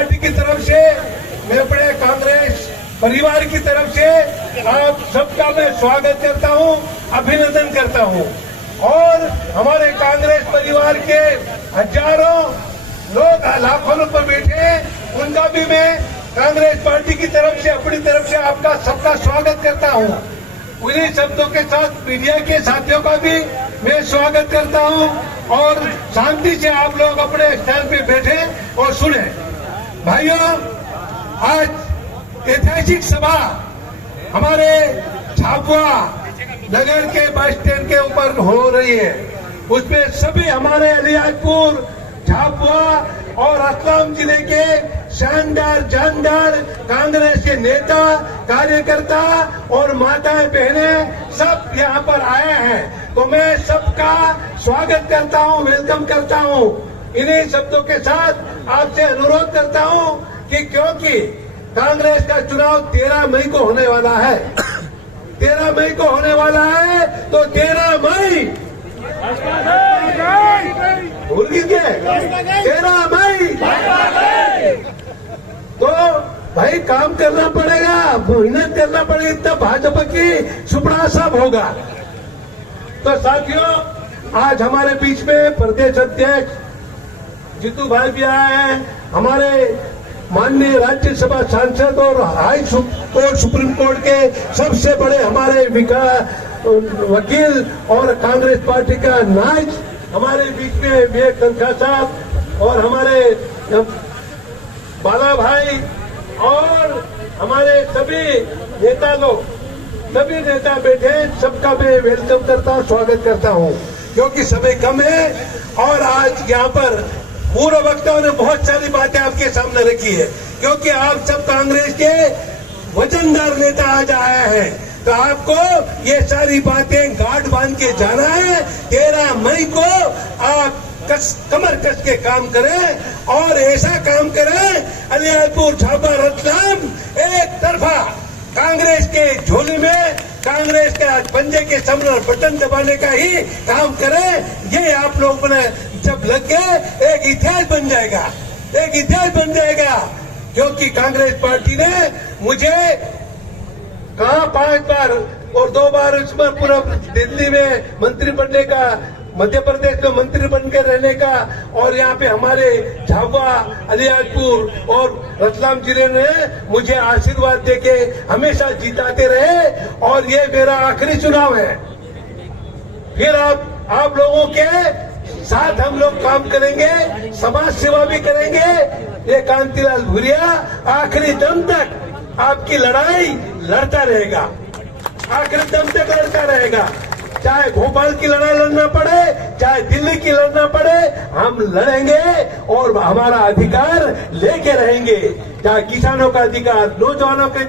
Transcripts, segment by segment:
Party की तरफ से, मैं अपने कांग्रेस परिवार की तरफ से आप सबका मैं स्वागत करता हूं, अभिनंदन करता हूं। और हमारे कांग्रेस परिवार के हजारों लोग लाखों लोग पर बैठे हैं, उनका भी मैं कांग्रेस पार्टी की तरफ से, अपनी तरफ से आपका सबका स्वागत करता हूं। उन्हीं शब्दों के साथ मीडिया के साथियों का भी मैं स्वागत करता हूं और शांति से आप लोग अपने स्थान पे बैठे और सुने। भाइयों, आज ऐतिहासिक सभा हमारे झाबुआ नगर के बस स्टैंड के ऊपर हो रही है। उसमें सभी हमारे अलियाजपुर, झाबुआ और रतलाम जिले के शानदार जानदार कांग्रेस के नेता, कार्यकर्ता और माताएं बहनें सब यहाँ पर आए हैं। तो मैं सबका स्वागत करता हूँ, वेलकम करता हूँ। इन्हीं शब्दों के साथ आपसे अनुरोध करता हूँ कि क्योंकि कांग्रेस का चुनाव 13 मई को होने वाला है, 13 मई को होने वाला है, तो 13 मई भूल गए, 13 मई तो भाई काम करना पड़ेगा, मेहनत करना पड़ेगा, इतना भाजपा की सुपड़ा सब होगा। तो साथियों, आज हमारे बीच में प्रदेश अध्यक्ष जीतू भाई भी आए हैं, हमारे माननीय राज्यसभा सांसद और हाई कोर्ट, सुप्रीम कोर्ट के सबसे बड़े हमारे वकील और कांग्रेस पार्टी का नायक हमारे बीच में विवेक तनखा साहब और हमारे बाला भाई और हमारे सभी नेता लोग, सभी नेता बैठे, सबका मैं वेलकम करता हूँ, स्वागत करता हूँ। क्योंकि समय कम है और आज यहाँ पर पूर्व वक्ताओं ने बहुत सारी बातें आपके सामने रखी है। क्योंकि आप सब कांग्रेस के वजनदार नेता आज आए हैं, तो आपको ये सारी बातें गांठ बांध के जाना है। 13 मई को आप कमर कस के काम करें और ऐसा काम करें, अलियाजपुर, झाबुआ, रतलाम एक तरफा कांग्रेस के झोली में, कांग्रेस के पंजे के सामने बटन दबाने का ही काम करें। ये आप लोग ने जब लग गए, एक इतिहास बन जाएगा, एक इतिहास बन जाएगा। क्योंकि कांग्रेस पार्टी ने मुझे कहा 5 बार और 2 बार उसमें पूरा दिल्ली में मंत्री बनने का, मध्य प्रदेश में मंत्री बनकर रहने का, और यहाँ पे हमारे झाबुआ, अलियाजपुर और रतलाम जिले ने मुझे आशीर्वाद देके हमेशा जिताते रहे। और ये मेरा आखिरी चुनाव है। फिर आप लोगों के साथ हम लोग काम करेंगे, समाज सेवा भी करेंगे। ये कांतिलाल भूरिया आखिरी दम तक आपकी लड़ाई लड़ता रहेगा, आखिरी दम तक लड़ता रहेगा। चाहे भोपाल की लड़ाई लड़ना पड़े, चाहे दिल्ली की लड़ना पड़े, हम लड़ेंगे और हमारा अधिकार लेके रहेंगे। चाहे किसानों का अधिकार, नौजवानों का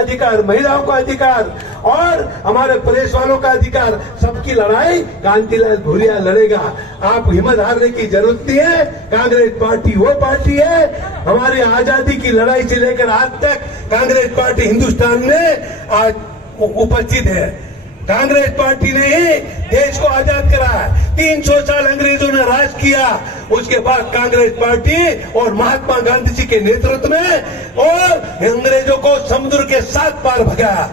अधिकार, महिलाओं का अधिकार और हमारे पुलिस वालों का अधिकार, सबकी लड़ाई कांतिलाल भूरिया लड़ेगा। आप हिम्मत हारने की जरूरत नहीं है। कांग्रेस पार्टी वो पार्टी है, हमारी आजादी की लड़ाई से लेकर आज तक कांग्रेस पार्टी हिंदुस्तान में आज उपस्थित है। कांग्रेस पार्टी ने ही देश को आजाद करा है। 300 साल अंग्रेजों ने राज किया, उसके बाद कांग्रेस पार्टी और महात्मा गांधी जी के नेतृत्व में और अंग्रेजों को समुद्र के 7 पार भगाया,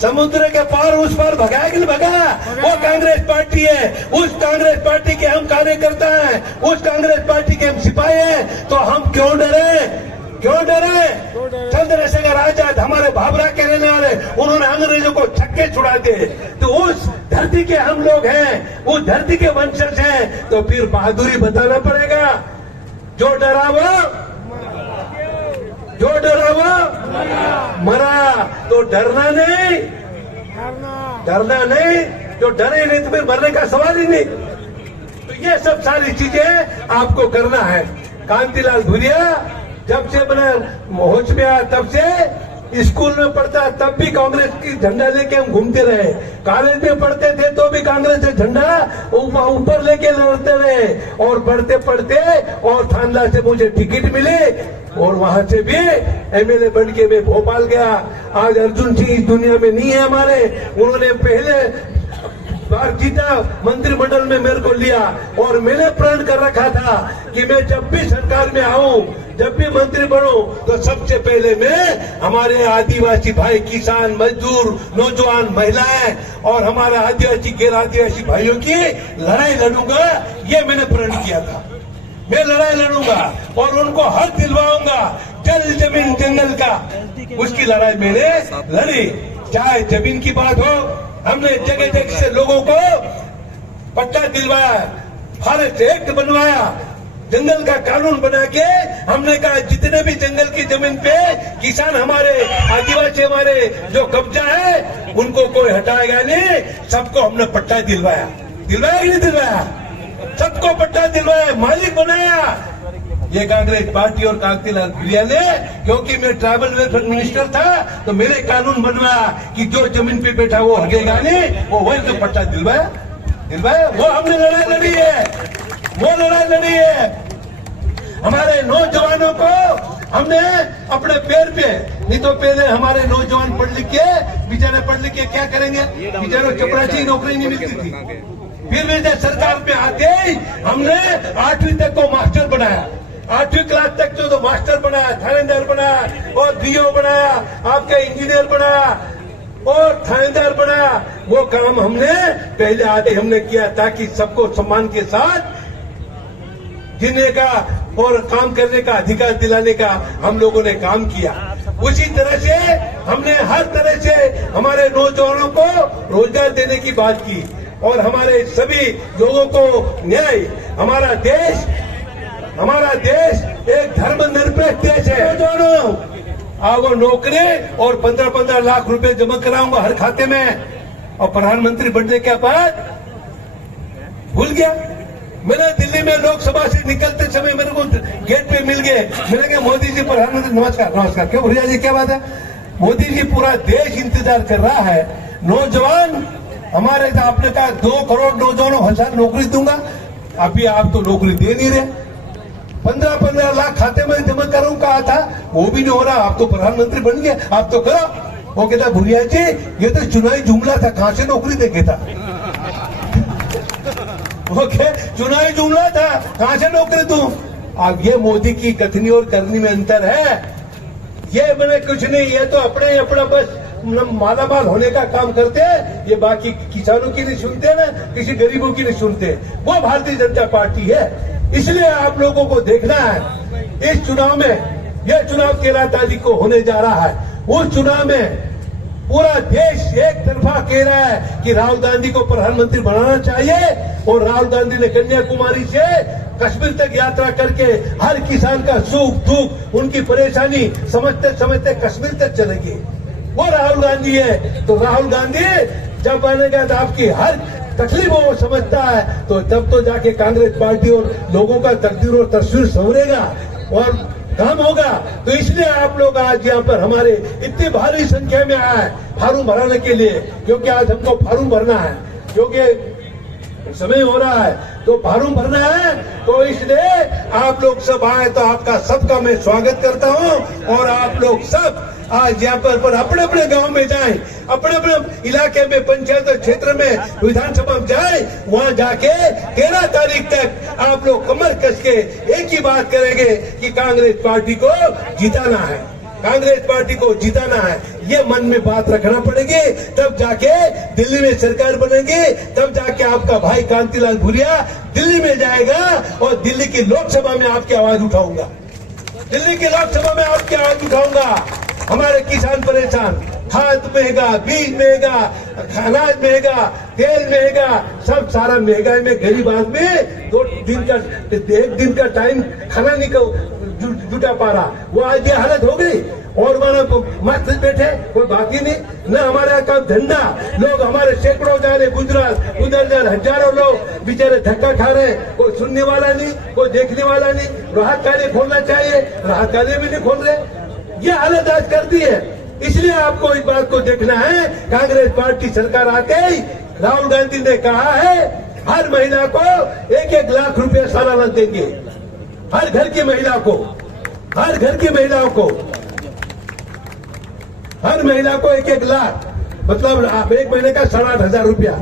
समुद्र के पार उस पार भगाया कि नहीं भगाया, वो कांग्रेस पार्टी है। उस कांग्रेस पार्टी के हम कार्यकर्ता हैं, उस कांग्रेस पार्टी के हम सिपाही हैं। तो हम क्यों डरे, क्यों डरे? चंद्रशेखर आजाद हमारे भाभरा के रहने वाले, उन्होंने अंग्रेजों को छक्के छुड़ा दिए। तो उस धरती के हम लोग हैं, उस धरती के वंशज हैं। तो फिर बहादुरी बताना पड़ेगा। जो डरा वो मरा, तो डरना नहीं, डरना नहीं। जो डरे नहीं तो फिर मरने का सवाल ही नहीं। तो ये सब सारी चीजें आपको करना है। कांतिलाल भूरिया जब से मैंने होश में आया, तब से स्कूल में पढ़ता तब भी कांग्रेस की झंडा लेके हम घूमते रहे, कॉलेज में पढ़ते थे तो भी कांग्रेस का झंडा ऊपर लेके लड़ते रहे। और पढ़ते पढ़ते और थानला से मुझे टिकट मिली और वहां से भी एमएलए बन के मैं भोपाल गया। आज अर्जुन सिंह इस दुनिया में नहीं है हमारे, उन्होंने पहले बार जीता, मंत्रिमंडल में मेरे को लिया और मैंने प्रण कर रखा था कि मैं जब भी सरकार में आऊं जब भी मंत्री बनूं तो सबसे पहले मैं हमारे आदिवासी भाई, किसान, मजदूर, नौजवान, महिलाएं और हमारे आदिवासी, गैर आदिवासी भाइयों की लड़ाई लड़ूंगा। ये मैंने प्रण किया था। मैं लड़ाई लड़ूंगा और उनको हक दिलवाऊंगा, जल जमीन जंगल का, उसकी लड़ाई मैंने लड़ी। चाहे जमीन की बात हो, हमने जगह जगह से लोगों को पट्टा दिलवाया, फॉरेस्ट एक्ट बनवाया, जंगल का कानून बना के हमने कहा जितने भी जंगल की जमीन पे किसान हमारे, आदिवासी हमारे जो कब्जा है उनको कोई हटाएगा नहीं। सबको हमने पट्टा दिलवाया कि नहीं दिलवाया? सबको पट्टा दिलवाया, मालिक बनाया। ये कांग्रेस पार्टी और कांतिलाल भूरिया ने, क्योंकि मैं ट्राइबल वेलफेयर मिनिस्टर था तो मेरे कानून बनवाया कि जो जमीन पे बैठा वो हटेगा नहीं, वो वही तो पट्टा दिलवाया। वो हमने लड़ाई लड़ी है, वो लड़ाई लड़ी है। हमारे नौजवानों को हमने अपने पैर पे, नहीं तो पहले हमारे नौजवान पढ़ लिख के, बेचारे पढ़ लिख के क्या करेंगे, बेचारों चपरासी नौकरी नहीं मिलती थी। फिर भी जब सरकार पे आते ही हमने 8वीं तक को मास्टर बनाया, 8वीं क्लास तक तो मास्टर बनाया, थानेदार बनाया और डीओ बनाया, आपका इंजीनियर बनाया और थानेदार बनाया। वो काम हमने पहले आते हमने किया ताकि सबको सम्मान के साथ जीने का और काम करने का अधिकार दिलाने का हम लोगों ने काम किया। उसी तरह से हमने हर तरह से हमारे नौजवानों को रोजगार देने की बात की और हमारे सभी लोगों को न्याय। हमारा देश एक धर्मनिरपेक्ष देश है। नौजवानों आपको नौकरी और 15-15 लाख रुपए जमा कराऊंगा हर खाते में, और प्रधानमंत्री बनने के बाद भूल गया। मैंने दिल्ली में लोकसभा से निकलते समय मेरे को गेट पे मिल गए, मैंने कहा मोदी जी प्रधानमंत्री नमस्कार। क्यों भूरिया जी क्या बात है? मोदी जी पूरा देश इंतजार कर रहा है। नौजवान हमारे, आपने कहा 2 करोड़ नौजवानों 1000 नौकरी दूंगा, अभी आप तो नौकरी दे नहीं रहे। 15-15 लाख खाते में जमा करूं कहा था, वो भी नहीं हो रहा। आप तो प्रधानमंत्री बन गए, आप तो करो। वो कहता भूरिया जी ये तो चुनावी जुमला था, कहां से नौकरी देंगे था? ओके, चुनावी जुमला था, कहां से नौकरी दूं? अब ये मोदी की कथनी और करनी में अंतर है। ये मैंने कुछ नहीं, ये तो अपना बस मालामाल होने का काम करते हैं। ये बाकी किसानों की नहीं सुनते ना, किसी गरीबों की नहीं सुनते। वो भारतीय जनता पार्टी है। इसलिए आप लोगों को देखना है इस चुनाव में, यह चुनाव 13 तारीख को होने जा रहा है। उस चुनाव में पूरा देश एक तरफा कह रहा है कि राहुल गांधी को प्रधानमंत्री बनाना चाहिए, और राहुल गांधी ने कन्याकुमारी से कश्मीर तक यात्रा करके हर किसान का सुख दुख, उनकी परेशानी समझते समझते कश्मीर तक चलेगी। वो राहुल गांधी है। तो राहुल गांधी जब बनेगा तो आपकी हर तकलीफों को समझता है, तो तब तो जाके कांग्रेस पार्टी और लोगों का तकदीर और तस्वीर संवरेगा और काम होगा। तो इसलिए आप लोग आज यहाँ पर हमारे इतनी भारी संख्या में आए फार्म भराने के लिए, क्योंकि आज हमको फार्म भरना है, क्योंकि समय हो रहा है तो फार्म भरना है। तो इसलिए आप लोग सब आए, तो आपका सबका मैं स्वागत करता हूँ। और आप लोग सब आज यहाँ पर अपने अपने गांव में जाएं, अपने अपने इलाके में, पंचायत क्षेत्र में, विधानसभा में जाएं। वहां जाके 13 तारीख तक आप लोग कमर कस के एक ही बात करेंगे कि कांग्रेस पार्टी को जिताना है, कांग्रेस पार्टी को जिताना है। ये मन में बात रखना पड़ेगी, तब जाके दिल्ली में सरकार बनेगी, तब जाके आपका भाई कांतिलाल भूरिया दिल्ली में जाएगा और दिल्ली की लोकसभा में आपकी आवाज उठाऊंगा, दिल्ली की लोकसभा में आपकी आवाज उठाऊंगा। हमारे किसान परेशान, खाद महंगा, बीज महंगा, अनाज महंगा, तेल महंगा, सब सारा महंगाई में गरीब आदमी 1 दिन का टाइम खाना नहीं जुटा पा रहा। वो आज ये हालत हो गई। और माना मस्त बैठे, कोई बात ही नहीं, न हमारे यहाँ का धंधा। लोग हमारे सैकड़ों जा रहे गुजरात, उधर जा हजारों लोग बेचारे धक्का खा रहे, कोई सुनने वाला नहीं, कोई देखने वाला नहीं। राहत कार्य खोलना चाहिए, राहत कार्य भी नहीं खोल रहे। ये हालत आज करती है। इसलिए आपको इस बात को देखना है। कांग्रेस पार्टी सरकार आते ही राहुल गांधी ने कहा है हर महिला को 1-1 लाख रुपया सालाना देंगे, हर घर की महिला को, हर घर की महिलाओं को, हर महिला को 1-1 लाख, मतलब आप 1 महीने का 8,500 रुपया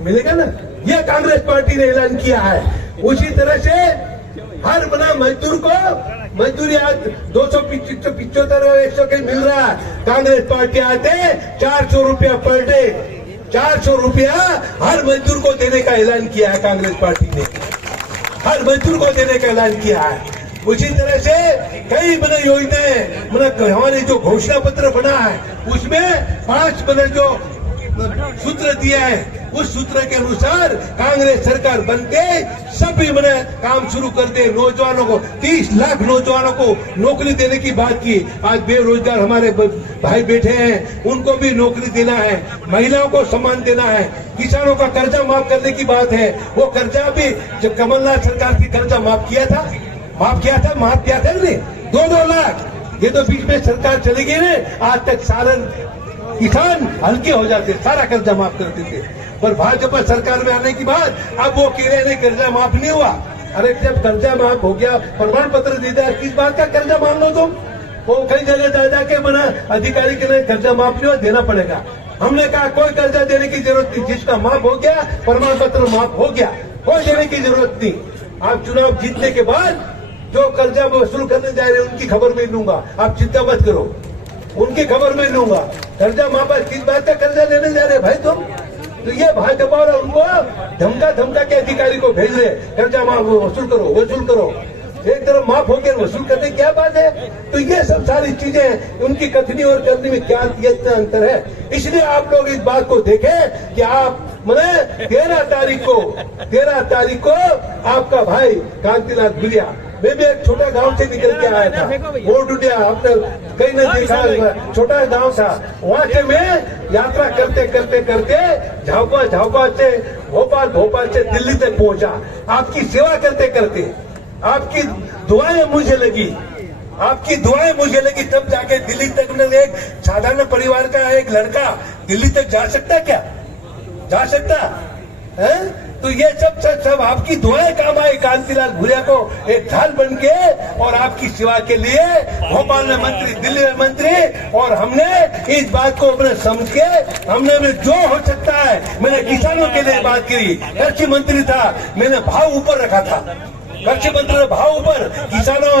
मिलेगा ना। ये कांग्रेस पार्टी ने ऐलान किया है। उसी तरह से हर बना मजदूर को मजदूरी आज 275 और 100 के मिल रहा है। कांग्रेस पार्टी आते 400 रुपया पर डे, 400 रुपया हर मजदूर को देने का ऐलान किया है कांग्रेस पार्टी ने, हर मजदूर को देने का ऐलान किया है। उसी तरह से कई बने योजनाएं हमारे जो घोषणा पत्र बना है उसमें 5 बने जो सूत्र दिया है, उस सूत्र के अनुसार कांग्रेस सरकार बनते सभी मैंने काम शुरू कर दे। नौजवानों को 30 लाख नौजवानों को नौकरी देने की बात की। आज बेरोजगार हमारे भाई बैठे हैं, उनको भी नौकरी देना है, महिलाओं को सम्मान देना है, किसानों का कर्जा माफ करने की बात है। वो कर्जा भी जब कमलनाथ सरकार की कर्जा माफ किया था नहीं 2-2 लाख। ये तो बीच में सरकार चली गई ना, आज तक सारे किसान हल्के हो जाते, सारा कर्जा माफ कर देते। पर भाजपा सरकार में आने के बाद अब वो कह रहे हैं कर्जा माफ नहीं हुआ। अरे जब कर्जा माफ हो गया, प्रमाण पत्र दे दिया, किस बात का कर्जा मान लो तुम? वो कई जगह जाके बना अधिकारी के लिए कर्जा माफ नहीं हुआ, देना पड़ेगा। हमने कहा कोई कर्जा देने की जरूरत नहीं, जिसका माफ हो गया प्रमाण पत्र माफ हो गया, कोई देने की जरूरत नहीं। आप चुनाव जीतने के बाद जो कर्जा वसूल करने जा रहे हैं उनकी खबर मैं लूंगा, आप चिंता मत करो, उनकी खबर मैं लूंगा। कर्जा माफ, किस बात का कर्जा लेने जा रहे हैं भाई तुम? तो ये भाजपा और उनको धमका के अधिकारी को भेज रहे, कर्जा माफ वसूल करो। एक तरफ माफ होकर वसूल करने क्या बात है? तो ये सब सारी चीजें उनकी कथनी और करने में क्या इतना अंतर है? इसलिए आप लोग इस बात को देखें कि आप मैंने 13 तारीख को आपका भाई कांतिलाल भूरिया, मैं भी एक छोटा गांव से निकल के आया था, बोरडुडिया, आपने कहीं नहीं देखा, छोटा गांव था। वहां से मैं यात्रा करते झापा से भोपाल से दिल्ली तक पहुंचा। आपकी सेवा करते आपकी दुआएं मुझे लगी, तब जाके दिल्ली तक में एक साधारण परिवार का एक लड़का दिल्ली तक जा सकता क्या? जा सकता है? तो ये सब आपकी दुआएं काम आई। कांतिलाल भूरिया को एक ढाल बन के और आपकी सेवा के लिए भोपाल में मंत्री, दिल्ली में मंत्री, और हमने इस बात को अपने समझ के हमने जो हो सकता है, मैंने किसानों के लिए बात करी। कृषि मंत्री था, मैंने भाव ऊपर रखा था, कृषि मंत्री ने भाव ऊपर, किसानों